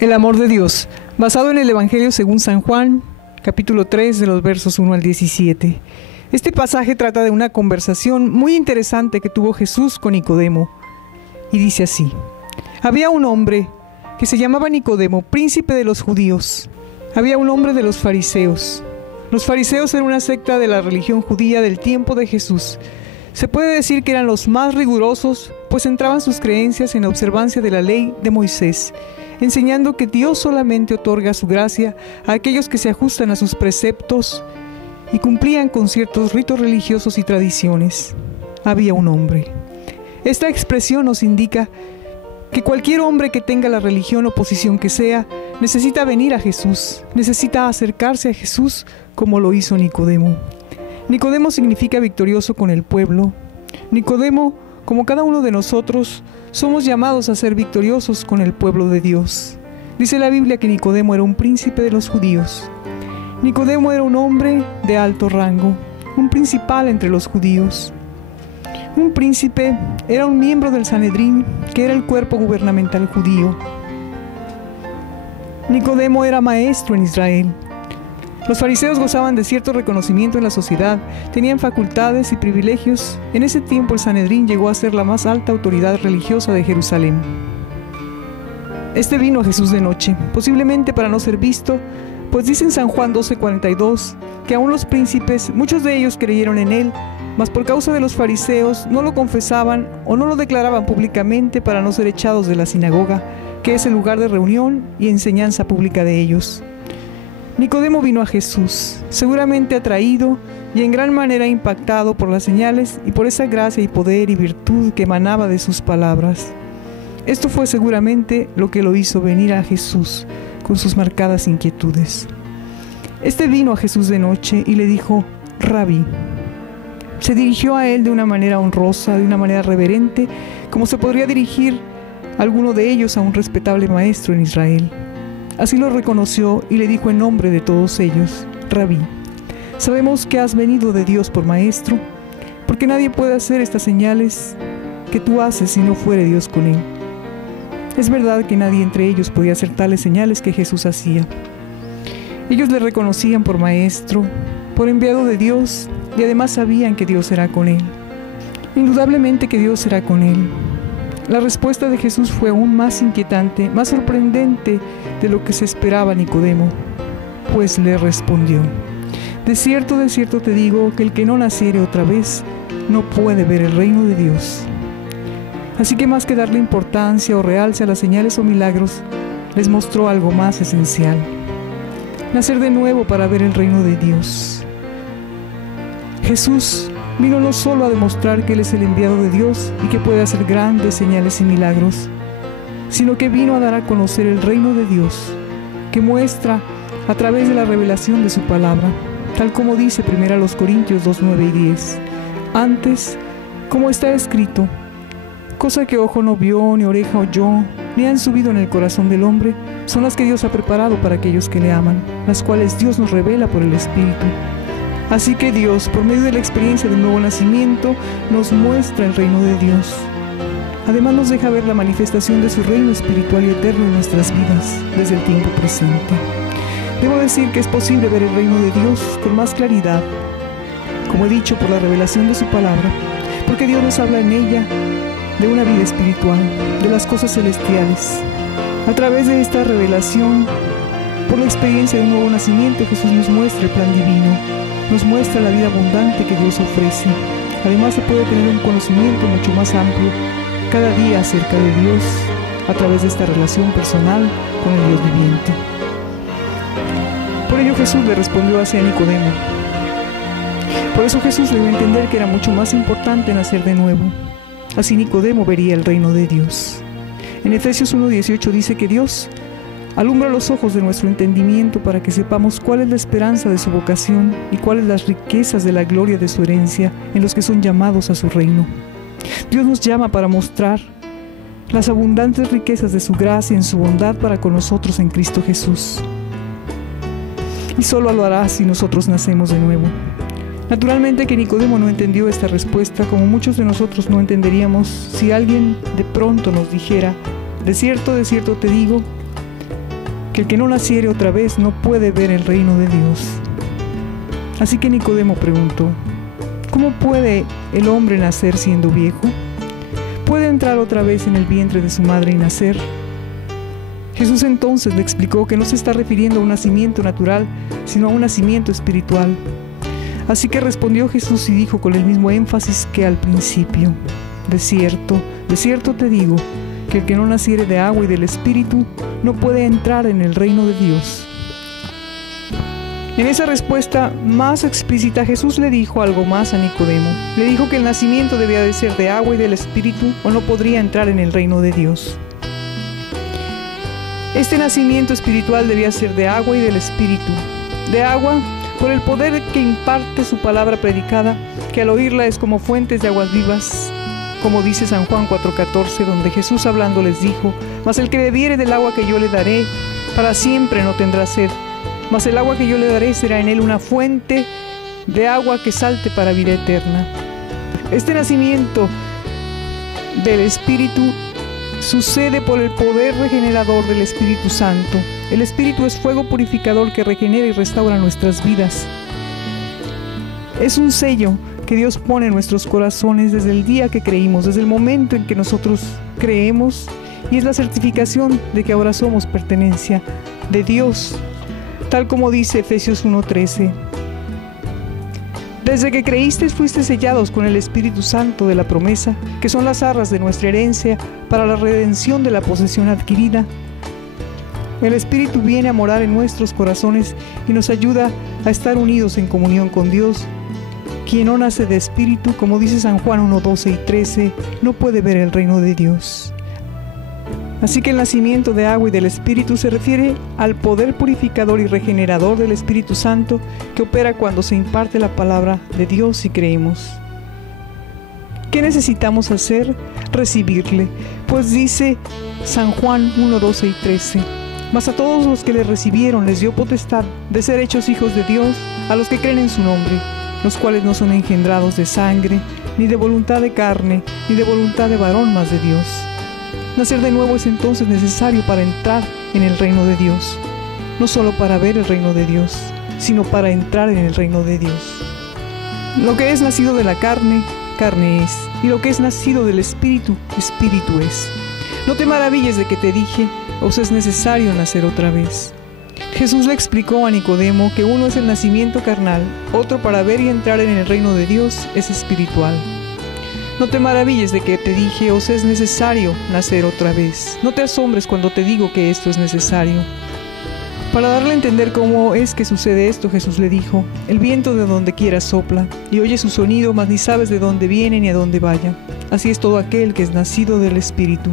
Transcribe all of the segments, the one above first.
El amor de Dios, basado en el Evangelio según San Juan, capítulo 3, de los versos 1 al 17. Este pasaje trata de una conversación muy interesante que tuvo Jesús con Nicodemo. Y dice así: había un hombre que se llamaba Nicodemo, príncipe de los judíos. Había un hombre de los fariseos. Los fariseos eran una secta de la religión judía del tiempo de Jesús. Se puede decir que eran los más rigurosos, pues centraban sus creencias en la observancia de la ley de Moisés, enseñando que Dios solamente otorga su gracia a aquellos que se ajustan a sus preceptos y cumplían con ciertos ritos religiosos y tradiciones. Había un hombre. Esta expresión nos indica que cualquier hombre que tenga la religión o posición que sea, necesita venir a Jesús, necesita acercarse a Jesús como lo hizo Nicodemo. Nicodemo significa victorioso con el pueblo. Nicodemo, como cada uno de nosotros, somos llamados a ser victoriosos con el pueblo de Dios. Dice la Biblia que Nicodemo era un príncipe de los judíos. Nicodemo era un hombre de alto rango, un principal entre los judíos. Un príncipe era un miembro del Sanedrín, que era el cuerpo gubernamental judío. Nicodemo era maestro en Israel. Los fariseos gozaban de cierto reconocimiento en la sociedad, tenían facultades y privilegios. En ese tiempo el Sanedrín llegó a ser la más alta autoridad religiosa de Jerusalén. Este vino a Jesús de noche, posiblemente para no ser visto, pues dice en San Juan 12:42 que aún los príncipes, muchos de ellos creyeron en él, mas por causa de los fariseos no lo confesaban o no lo declaraban públicamente para no ser echados de la sinagoga, que es el lugar de reunión y enseñanza pública de ellos. Nicodemo vino a Jesús, seguramente atraído y en gran manera impactado por las señales y por esa gracia y poder y virtud que emanaba de sus palabras. Esto fue seguramente lo que lo hizo venir a Jesús con sus marcadas inquietudes. Este vino a Jesús de noche y le dijo: Rabí. Se dirigió a él de una manera honrosa, de una manera reverente, como se podría dirigir alguno de ellos a un respetable maestro en Israel. Así lo reconoció y le dijo en nombre de todos ellos: Rabí, sabemos que has venido de Dios por maestro, porque nadie puede hacer estas señales que tú haces si no fuere Dios con él. Es verdad que nadie entre ellos podía hacer tales señales que Jesús hacía. Ellos le reconocían por maestro, por enviado de Dios, y además sabían que Dios era con él. Indudablemente que Dios era con él. La respuesta de Jesús fue aún más inquietante, más sorprendente de lo que se esperaba Nicodemo, pues le respondió: de cierto te digo que el que no naciere otra vez no puede ver el reino de Dios. Así que más que darle importancia o realce a las señales o milagros, les mostró algo más esencial: nacer de nuevo para ver el reino de Dios. Jesús vino no solo a demostrar que Él es el enviado de Dios y que puede hacer grandes señales y milagros, sino que vino a dar a conocer el reino de Dios, que muestra a través de la revelación de su palabra, tal como dice 1 Corintios 2:9 y 10. Antes, como está escrito: cosa que ojo no vio, ni oreja oyó, ni han subido en el corazón del hombre, son las que Dios ha preparado para aquellos que le aman, las cuales Dios nos revela por el Espíritu. Así que Dios, por medio de la experiencia del nuevo nacimiento, nos muestra el reino de Dios. Además nos deja ver la manifestación de su reino espiritual y eterno en nuestras vidas, desde el tiempo presente. Debo decir que es posible ver el reino de Dios con más claridad, como he dicho, por la revelación de su palabra, porque Dios nos habla en ella de una vida espiritual, de las cosas celestiales. A través de esta revelación, por la experiencia de un nuevo nacimiento, Jesús nos muestra el plan divino, nos muestra la vida abundante que Dios ofrece. Además se puede tener un conocimiento mucho más amplio cada día acerca de Dios a través de esta relación personal con el Dios viviente. Por ello Jesús le respondió hacia Nicodemo. Por eso Jesús le dio a entender que era mucho más importante nacer de nuevo. Así Nicodemo vería el reino de Dios. En Efesios 1:18 dice que Dios alumbra los ojos de nuestro entendimiento para que sepamos cuál es la esperanza de su vocación y cuáles las riquezas de la gloria de su herencia en los que son llamados a su reino. Dios nos llama para mostrar las abundantes riquezas de su gracia en su bondad para con nosotros en Cristo Jesús. Y solo lo hará si nosotros nacemos de nuevo. Naturalmente que Nicodemo no entendió esta respuesta, como muchos de nosotros no entenderíamos si alguien de pronto nos dijera: de cierto te digo que el que no naciere otra vez no puede ver el reino de Dios. Así que Nicodemo preguntó: ¿cómo puede el hombre nacer siendo viejo? ¿Puede entrar otra vez en el vientre de su madre y nacer? Jesús entonces le explicó que no se está refiriendo a un nacimiento natural, sino a un nacimiento espiritual. Así que respondió Jesús y dijo con el mismo énfasis que al principio: de cierto te digo, que el que no naciere de agua y del Espíritu no puede entrar en el reino de Dios. En esa respuesta más explícita, Jesús le dijo algo más a Nicodemo. Le dijo que el nacimiento debía de ser de agua y del Espíritu, o no podría entrar en el reino de Dios. Este nacimiento espiritual debía ser de agua y del Espíritu. De agua, por el poder que imparte su palabra predicada, que al oírla es como fuentes de aguas vivas, como dice San Juan 4:14, donde Jesús hablando les dijo: mas el que bebiere del agua que yo le daré, para siempre no tendrá sed, mas el agua que yo le daré será en él una fuente de agua que salte para vida eterna. Este nacimiento del Espíritu sucede por el poder regenerador del Espíritu Santo. El Espíritu es fuego purificador que regenera y restaura nuestras vidas. Es un sello que Dios pone en nuestros corazones desde el día que creímos, desde el momento en que nosotros creemos, y es la certificación de que ahora somos pertenencia de Dios, tal como dice Efesios 1:13. Desde que creísteis fuiste sellados con el Espíritu Santo de la promesa, que son las arras de nuestra herencia para la redención de la posesión adquirida. El Espíritu viene a morar en nuestros corazones y nos ayuda a estar unidos en comunión con Dios. Quien no nace de Espíritu, como dice San Juan 1:12 y 13, no puede ver el reino de Dios. Así que el nacimiento de agua y del Espíritu se refiere al poder purificador y regenerador del Espíritu Santo que opera cuando se imparte la palabra de Dios y creemos. ¿Qué necesitamos hacer? Recibirle, pues dice San Juan 1:12 y 13: mas a todos los que le recibieron les dio potestad de ser hechos hijos de Dios, a los que creen en su nombre, los cuales no son engendrados de sangre, ni de voluntad de carne, ni de voluntad de varón, mas de Dios. Nacer de nuevo es entonces necesario para entrar en el reino de Dios. No solo para ver el reino de Dios, sino para entrar en el reino de Dios. Lo que es nacido de la carne, carne es, y lo que es nacido del Espíritu, Espíritu es. No te maravilles de que te dije: os es necesario nacer otra vez. Jesús le explicó a Nicodemo que uno es el nacimiento carnal, otro para ver y entrar en el reino de Dios es espiritual. No te maravilles de que te dije: os es necesario nacer otra vez. No te asombres cuando te digo que esto es necesario. Para darle a entender cómo es que sucede esto, Jesús le dijo: el viento de donde quiera sopla, y oyes su sonido, mas ni sabes de dónde viene ni a dónde vaya. Así es todo aquel que es nacido del Espíritu.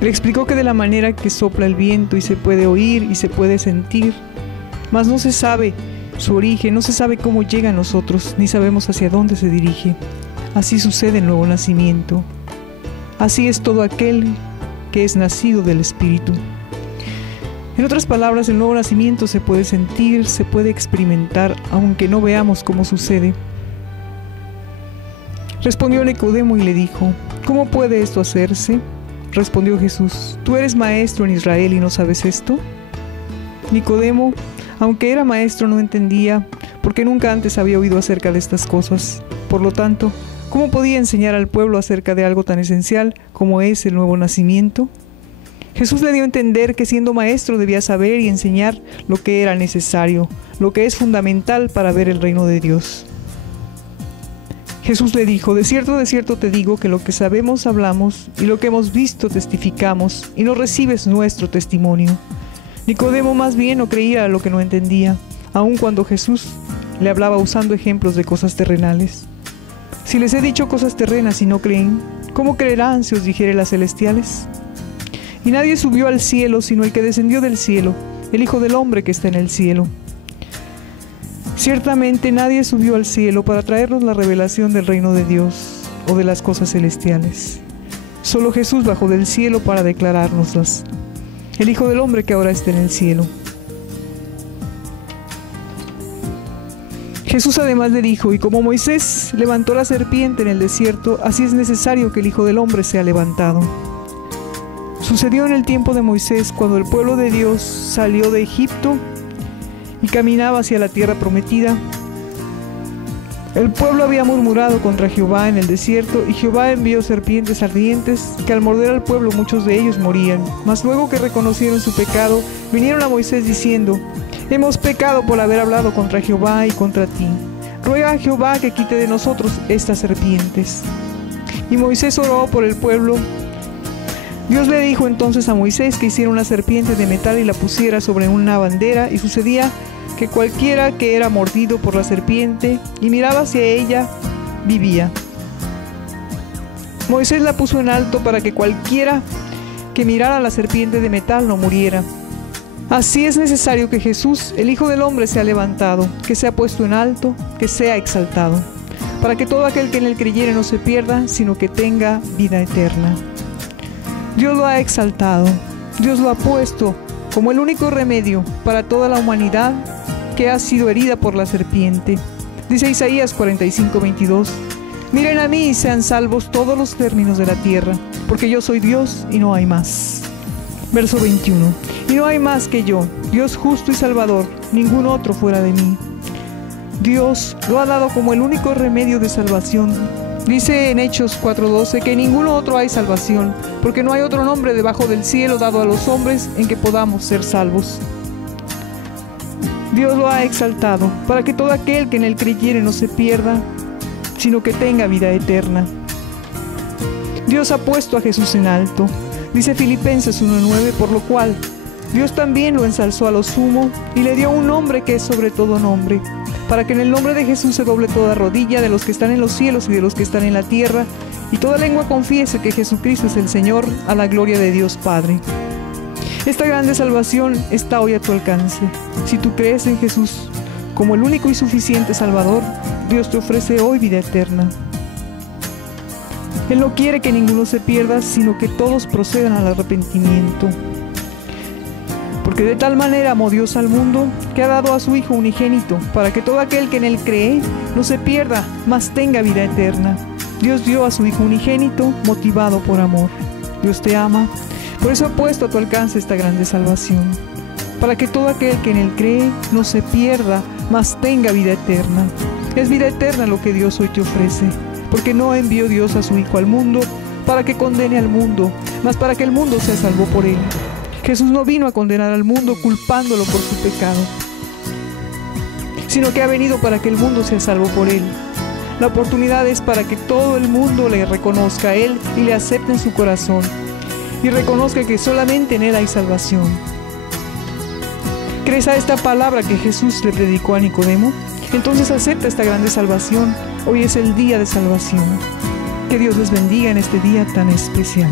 Le explicó que de la manera que sopla el viento y se puede oír y se puede sentir, mas no se sabe su origen, no se sabe cómo llega a nosotros, ni sabemos hacia dónde se dirige. Así sucede el nuevo nacimiento. Así es todo aquel que es nacido del Espíritu. En otras palabras, el nuevo nacimiento se puede sentir, se puede experimentar, aunque no veamos cómo sucede. Respondió Nicodemo y le dijo: ¿cómo puede esto hacerse? Respondió Jesús: ¿tú eres maestro en Israel y no sabes esto? Nicodemo, aunque era maestro, no entendía, porque nunca antes había oído acerca de estas cosas. Por lo tanto, ¿cómo podía enseñar al pueblo acerca de algo tan esencial como es el nuevo nacimiento? Jesús le dio a entender que siendo maestro debía saber y enseñar lo que era necesario, lo que es fundamental para ver el reino de Dios. Jesús le dijo: de cierto te digo que lo que sabemos hablamos, y lo que hemos visto testificamos, y no recibes nuestro testimonio. Nicodemo más bien no creía lo que no entendía, aun cuando Jesús le hablaba usando ejemplos de cosas terrenales. Si les he dicho cosas terrenas y no creen, ¿cómo creerán si os dijere las celestiales? Y nadie subió al cielo sino el que descendió del cielo, el Hijo del Hombre que está en el cielo. Ciertamente nadie subió al cielo para traernos la revelación del reino de Dios o de las cosas celestiales. Solo Jesús bajó del cielo para declarárnoslas, el Hijo del Hombre que ahora está en el cielo. Jesús además le dijo: y como Moisés levantó la serpiente en el desierto, así es necesario que el Hijo del Hombre sea levantado. Sucedió en el tiempo de Moisés, cuando el pueblo de Dios salió de Egipto y caminaba hacia la tierra prometida. El pueblo había murmurado contra Jehová en el desierto, y Jehová envió serpientes ardientes, que al morder al pueblo muchos de ellos morían. Mas luego que reconocieron su pecado, vinieron a Moisés diciendo: hemos pecado por haber hablado contra Jehová y contra ti. Ruega a Jehová que quite de nosotros estas serpientes. Y Moisés oró por el pueblo. Dios le dijo entonces a Moisés que hiciera una serpiente de metal y la pusiera sobre una bandera, y sucedía que cualquiera que era mordido por la serpiente y miraba hacia ella, vivía. Moisés la puso en alto para que cualquiera que mirara a la serpiente de metal no muriera. Así es necesario que Jesús, el Hijo del Hombre, sea levantado, que sea puesto en alto, que sea exaltado, para que todo aquel que en él creyere no se pierda, sino que tenga vida eterna. Dios lo ha exaltado, Dios lo ha puesto como el único remedio para toda la humanidad que ha sido herida por la serpiente. Dice Isaías 45:22: miren a mí y sean salvos todos los términos de la tierra, porque yo soy Dios y no hay más. Verso 21: y no hay más que yo, Dios justo y salvador, ningún otro fuera de mí. Dios lo ha dado como el único remedio de salvación. Dice en Hechos 4:12 que en ningún otro hay salvación, porque no hay otro nombre debajo del cielo dado a los hombres en que podamos ser salvos. Dios lo ha exaltado para que todo aquel que en él creyere no se pierda, sino que tenga vida eterna. Dios ha puesto a Jesús en alto. Dice Filipenses 1:9, por lo cual Dios también lo ensalzó a lo sumo y le dio un nombre que es sobre todo nombre, para que en el nombre de Jesús se doble toda rodilla de los que están en los cielos y de los que están en la tierra, y toda lengua confiese que Jesucristo es el Señor, a la gloria de Dios Padre. Esta grande salvación está hoy a tu alcance. Si tú crees en Jesús como el único y suficiente Salvador, Dios te ofrece hoy vida eterna. Él no quiere que ninguno se pierda, sino que todos procedan al arrepentimiento. Porque de tal manera amó Dios al mundo, que ha dado a su Hijo unigénito, para que todo aquel que en él cree no se pierda, mas tenga vida eterna. Dios dio a su Hijo unigénito, motivado por amor. Dios te ama, por eso ha puesto a tu alcance esta grande salvación, para que todo aquel que en él cree no se pierda, mas tenga vida eterna. Es vida eterna lo que Dios hoy te ofrece, porque no envió Dios a su Hijo al mundo para que condene al mundo, mas para que el mundo sea salvo por él. Jesús no vino a condenar al mundo culpándolo por su pecado, sino que ha venido para que el mundo sea salvo por él. La oportunidad es para que todo el mundo le reconozca a él y le acepte en su corazón, y reconozca que solamente en él hay salvación. ¿Crees a esta palabra que Jesús le predicó a Nicodemo? Entonces acepta esta grande salvación. Hoy es el día de salvación. Que Dios les bendiga en este día tan especial.